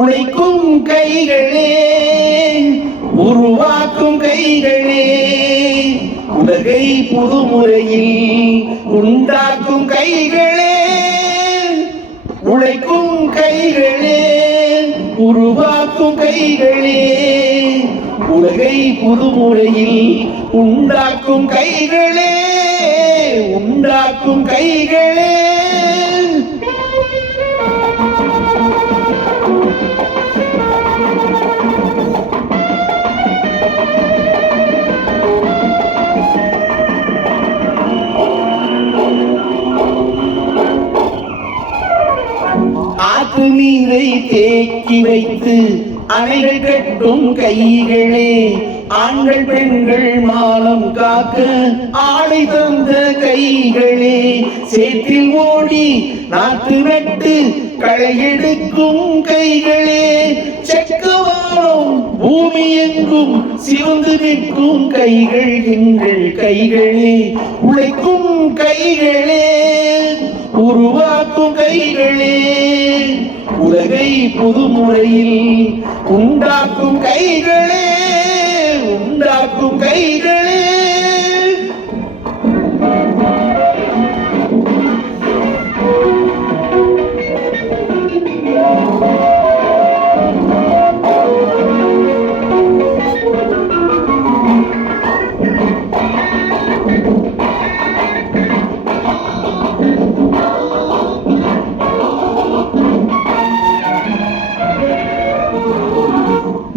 உழைக்கும் கைகளே, உருவாக்கும் கைகளே, உலகை புதுமுறையில் உண்டாக்கும் கைகளே. உழைக்கும் கைகளே, உருவாக்கும் கைகளே, உலகை புதுமுறையில் உண்டாக்கும் கைகளே, உண்டாக்கும் கைகளே. ஆற்று நீரை தேக்கி வைத்து அணைகள் கட்டும் கைகளே, ஆண்கள் பெண்கள் மானம் காக்க ஆடை தந்த கைகளே, சேற்றில் ஓடி நாட்டு நட்டு களை எடுக்கும் கைகளே, செக்கவானம் பூமி எங்கும் சிவந்து நிற்கும் கைகள் எங்கள் கைகளே. உழைக்கும் கைகளே, உருவாக்கும் கைகளே, உலகை புதுமுறையில் உண்டாக்கும் கைகளே, உண்டாக்கும் கைகளே.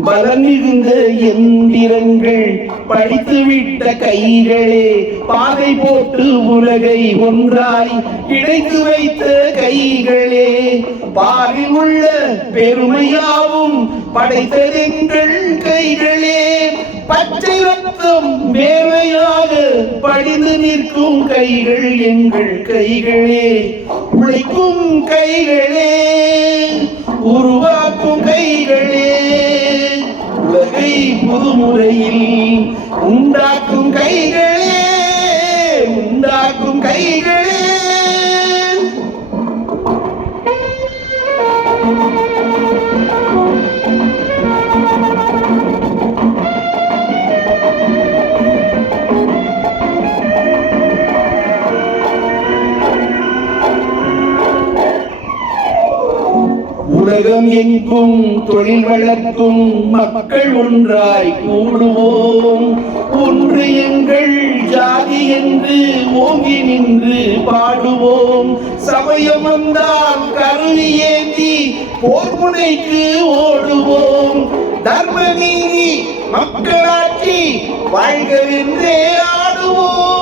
பலமிகுந்த எந்திரங்கள் படித்துவிட்ட கைகளே, பாதை போட்டு உலகை ஒன்றாய் இணைத்து வைத்த கைகளே, பாரில் உள்ள பெருமையாவும் படைத்ததெங்கள் கைகளே, பச்சை ரத்தம் மேவையாக படிந்து நிற்கும் கைகள் எங்கள் கைகளே. உழைக்கும் கைகளே, உருவாக்கும் கைகளே, உலகை புதுமுறையில் உண்டாக்கும் கைகளே, உண்டாக்கும் கைகளே. உலகம் எங்கும் தொழில் வளர்க்கும் மக்கள் ஒன்றாய் கூடுவோம், ஒன்று எங்கள் ஜாதி என்று ஓங்கி நின்று பாடுவோம். சமயம் வந்தால் கருவி ஏந்தி போர் முனைக்கு ஓடுவோம். தர்ம நீதி மக்களாட்சி வாழ்கவென்றே ஆடுவோம்.